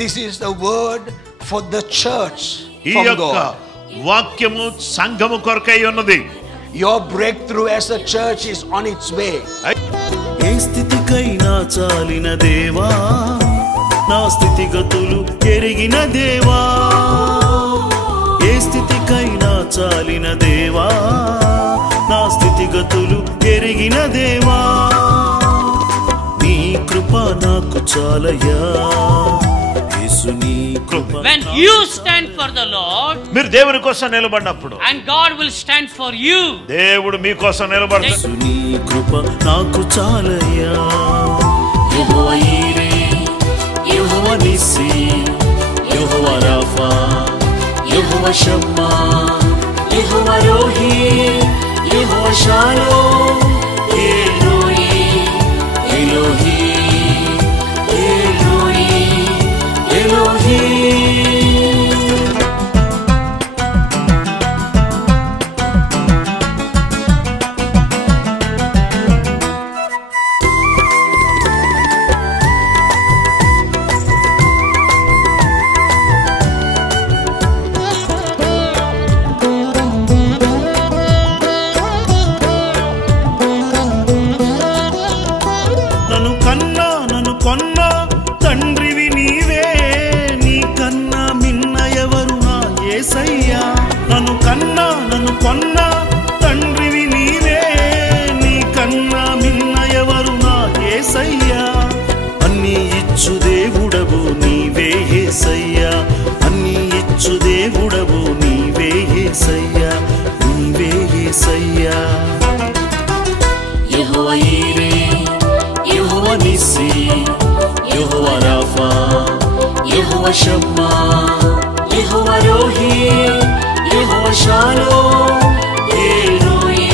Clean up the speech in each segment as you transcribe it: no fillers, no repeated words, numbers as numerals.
this is the word for the church from God. వాక్యము సంఘము కొరకై ఉన్నది. Your breakthrough as a church is on its way. ఏ స్థితికైనా చాలిన దేవా, నా స్థితిగతులు ఎరిగిన దేవా. ఏ స్థితికైనా చాలిన దేవా, నా స్థితిగతులు ఎరిగిన దేవా. నీ కృప నాకు చాలయ్యా యేసు, నీ కృప. When you stand for the Lord, మీరు దేవుని కోసం నిలబడినప్పుడు, and God will stand for you, దేవుడు మీ కోసం నిలబడతాడు. యేసు నీ కృప నాకు చాలయ్యా. Jehovah Jireh, Jehovah Nissi, Jehovah Rapha, Jehovah Shammah, Jehovah Rohi, Jehovah Shalom, Elohi, Elohi, Elohi, ఎలోహి. నన్ను కొన్న తండ్రివి నీవే, నీ కన్నా మిన్న ఎవరు నా యేసయ్యా. నన్ను కొన్న తండ్రివి నీవే, నీ కన్నా మిన్న ఎవరు నా యేసయ్యా. అన్ని ఇచ్చు దేవుడవు నీవే యేసయ్యా, అన్ని ఇచ్చు దేవుడవు నీవే యేసయ్యా, నీవే యేసయ్యా. యెహోవా Jireh, Jehovah Nissi, Jehovah Rapha, Jehovah Shammah, Jehovah Rohi, Jehovah Shalom, Elohi,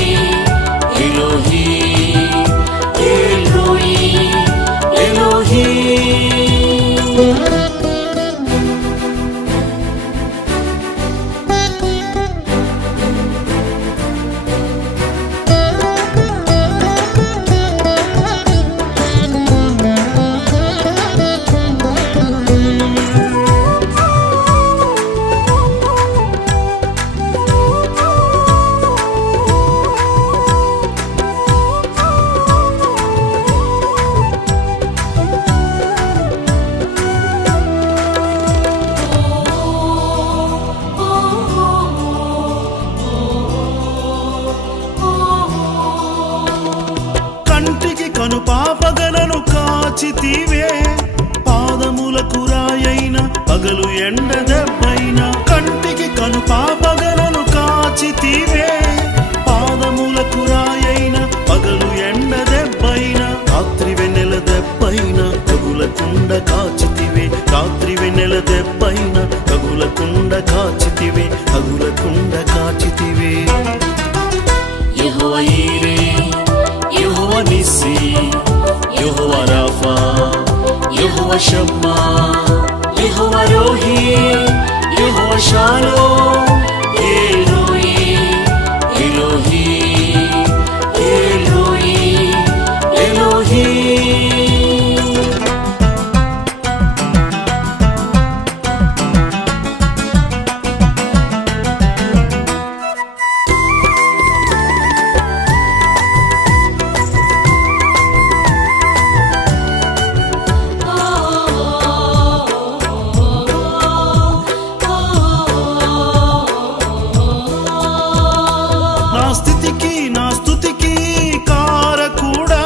Elohi, Elohi, ఎలోహి. కంటికి కను పాపగలను కాచితివే, పాదములకు రాయైన పగలు ఎండ దెబ్బైన. కంటికి కను పాపగలను కాచితివే, పాదములకు రాయైన పగలు ఎండ దెబ్బైన. రాత్రి వెన్నెల దెబ్బైన తగులకుండ కాచితివే, రాత్రి వెన్నెల దెబ్బైన తగులకుండ కాచితివే, తగులకుండ కాచితివే. Jehovah Jireh, Jehovah Nissi, Jehovah Rapha, Jehovah Shammah, Jehovah Rohi, Jehovah Shalom, Elohi, Elohi, Elohi, ఎలోహి. నా స్తుతికి కారకుడా,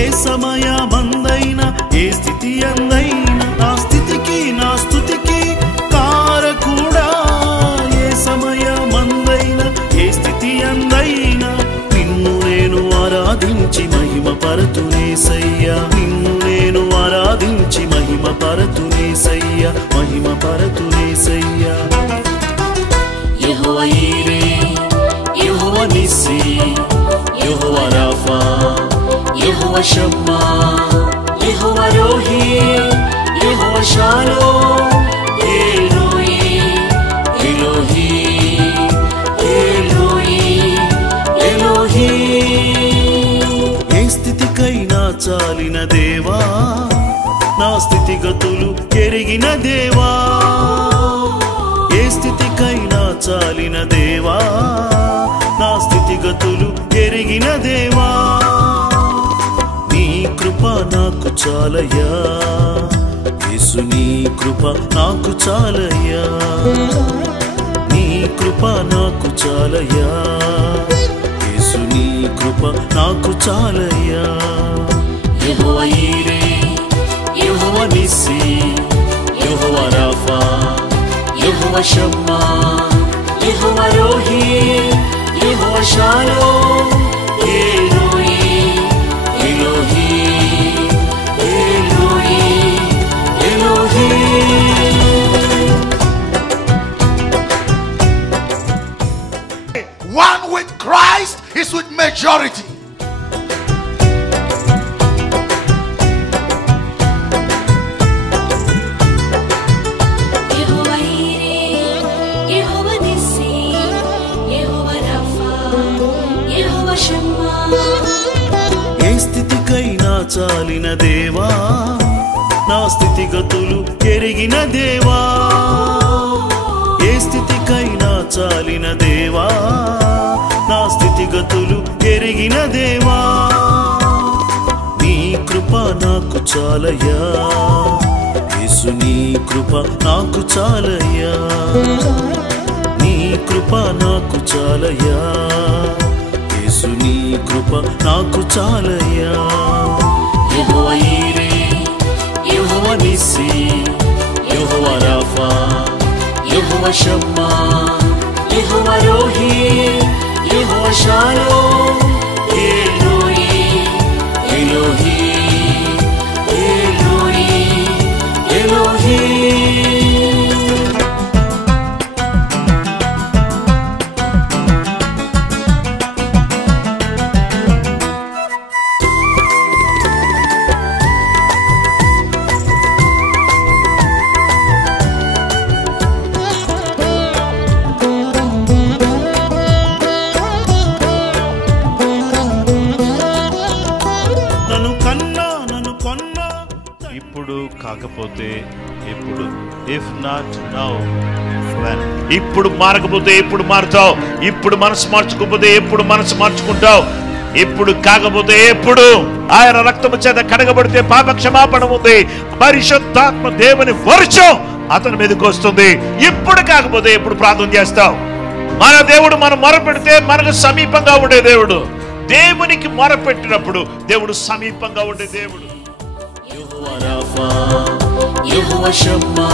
ఏ సమయమందైనా ఏ స్థితి అందైనా. నా స్తుతికి కారకుడా, ఏ సమయమందైనా ఏ స్థితి అందైనా. నిన్ను నేను ఆరాధించి మహిమ పరతునేసయ్యా, నిన్ను నేను ఆరాధించి మహిమ పరతునేసయ్యా, మహిమ పరతునేసయ్యా. యెహోవా Jireh, Jehovah Nissi, Jehovah Rapha, Jehovah Shammah, Jehovah Rohi, Jehovah Shalom, Elohi, Elohi, Elohi, ఎలోహి. ఏ స్థితికైనా చాలిన దేవా, నా స్థితిగతులు ఎరిగిన దేవా, ఏ స్థితికైనా చాలిన దేవా, నా స్థితిగతులు ఎరిగిన దేవా, నీ కృప నాకు చాలయ్యా, యేసు నీ కృప నాకు చాలయ్యా, నీ కృప నాకు చాలయ్యా, యేసు నీ కృప నాకు చాలయ్యా. Jehovah Jireh, Jehovah Nissi, Jehovah Rapha, Jehovah Shammah, Jehovah Rohi, Jehovah Shalom, Elohi, Elohi, Elohi, Elohi. One with Christ is with majority. ఏ స్థితికైనా చాలిన దేవా, నా స్థితిగతులు ఎరిగిన దేవా, ఏ స్థితికైనా చాలిన దేవా, నా స్థితిగతులు ఎరిగిన దేవా, నీ కృప నాకు చాలయ్యా, యేసు నీ కృప నాకు చాలయ్యా, నీ కృప నాకు చాలయ్యా, యేసు నీ కృప నాకు చాలయ్యా. Jehovah Jireh, Jehovah Nissi, Jehovah Rapha, Jehovah Shammah, Jehovah Rohi, Jehovah Shalom, Elohi, Elohi, Elohi, ఎలోహి. ఇప్పుడు కాకపోతే ఎప్పుడు, ఇఫ్ నాట్ నౌ వెన్. ఇప్పుడు మారకపోతే ఎప్పుడు మారుతావు, ఇప్పుడు మనసు మార్చుకోకపోతే ఎప్పుడు మనసు మార్చుకుంటావు, ఇప్పుడు కాకపోతే ఎప్పుడు. ఆయన రక్తము చేత కడగబడితే పాప క్షమాపణ ఉంది, పరిశుద్ధాత్మ దేవుని వర్షం అతని మీదకి వస్తుంది. ఇప్పుడు కాకపోతే ఎప్పుడు ప్రార్థన చేస్తావు. మన దేవుడు మనం మొరపెడితే మనకు సమీపంగా ఉండే దేవుడు. దేవునికి మొరపెట్టినప్పుడు దేవుడు సమీపంగా ఉండే దేవుడు. యెహోవా Rapha, Jehovah Shammah,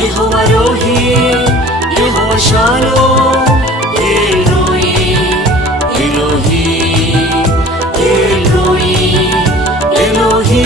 Jehovah Rohi, Jehovah Shalom, Elohi, Elohi, Elohi, ఎలోహి.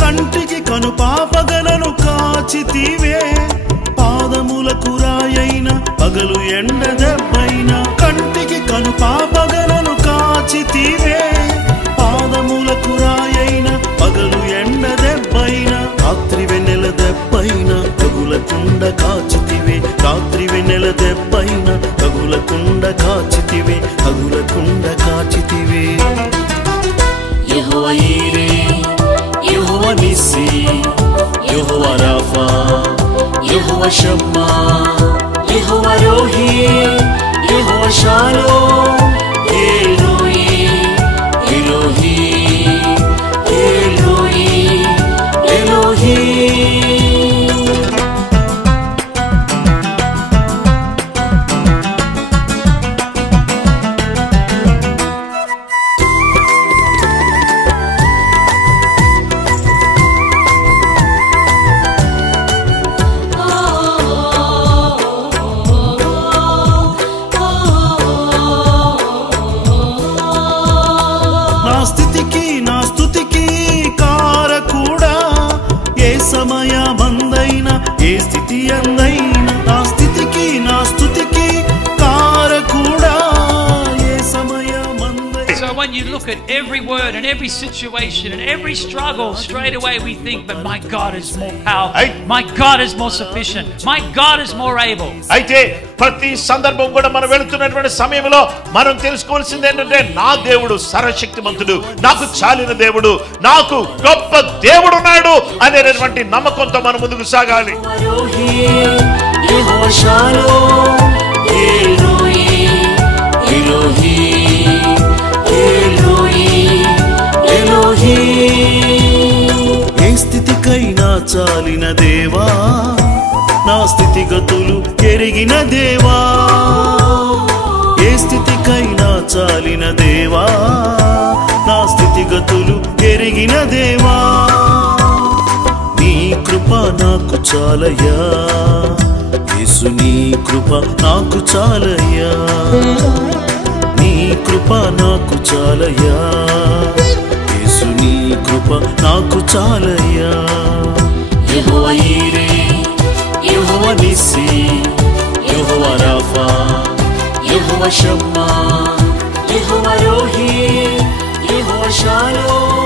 కంటికి కను పాపగలను కాచితివే, పాదములకు రాయైన పగలు ఎండ దెబ్బైన. కంటికి కను పాపగలను కాచితివే, పాదములకు రాయైన పగలు ఎండ దెబ్బైన. రాత్రి వెన్నెల దెబ్బైన తగులకుండ కాచితివే, రాత్రి వెన్నెల దెబ్బైన తగులకుండ కాచితివే, తగులకుండ కాచితివే. Jehovah Jireh, Jehovah Nissi, Jehovah Rapha, Jehovah Shammah, Jehovah Rohi, Jehovah Shalom, Elohi, Elohi, Elohi, Elohi. word, in every situation, in every struggle, straight away we think, but my God is more powerful. My God is more sufficient. My God is more able. అయితే ప్రతి సందర్భం కూడా మనం వెళుతున్నటువంటి సమయంలో మనం తెలుసుకోవాల్సింది ఏంటంటే నా దేవుడు సర్వశక్తిమంతుడు, నాకు చాలిన దేవుడు, నాకు గొప్ప దేవుడు ఉన్నాడు అనేటువంటి నమ్మకంతో మనం ముందుకు సాగాలి. ఏ స్థితికైనా చాలిన దేవా, నా స్థితిగతులు ఎరిగిన దేవా. ఏ స్థితికైనా చాలిన దేవా, నా స్థితిగతులు ఎరిగిన దేవా. నీ కృప నాకు చాలయ్యా యేసు, నీ కృప నాకు చాలయ్యా. నీ కృప నాకు చాలయ్యా యేసు, నీ కృప నాకు చాలయ్యా. Jehovah Jireh, Jehovah Nissi, Jehovah Rapha, Jehovah Shammah, Jehovah Rohi, Jehovah shalom.